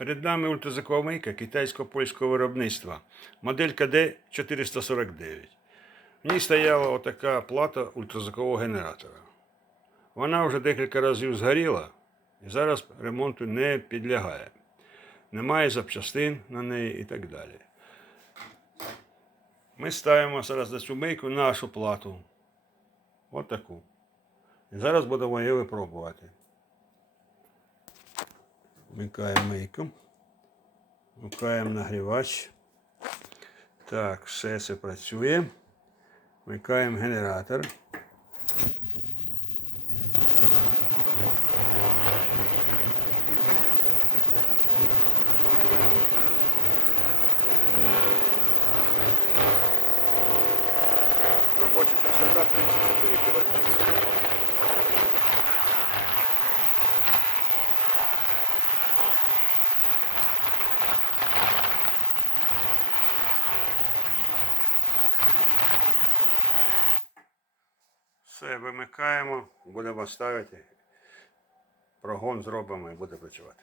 Перед нами ультразвукова мийка китайсько-польського виробництва. Моделька D449. В ній стояла отака плата ультразвукового генератора. Вона вже декілька разів згоріла і зараз ремонту не підлягає. Немає запчастин на неї і так далі. Ми ставимо зараз на цю мийку нашу плату. Отаку. І зараз будемо її випробувати. Вмикаємо мийку. Вмикаємо нагрівач. Так, все це працює. Вмикаємо генератор. Робоча частота 34 кВт. Все, вимикаємо, будемо ставити. Прогон зробимо і буде працювати.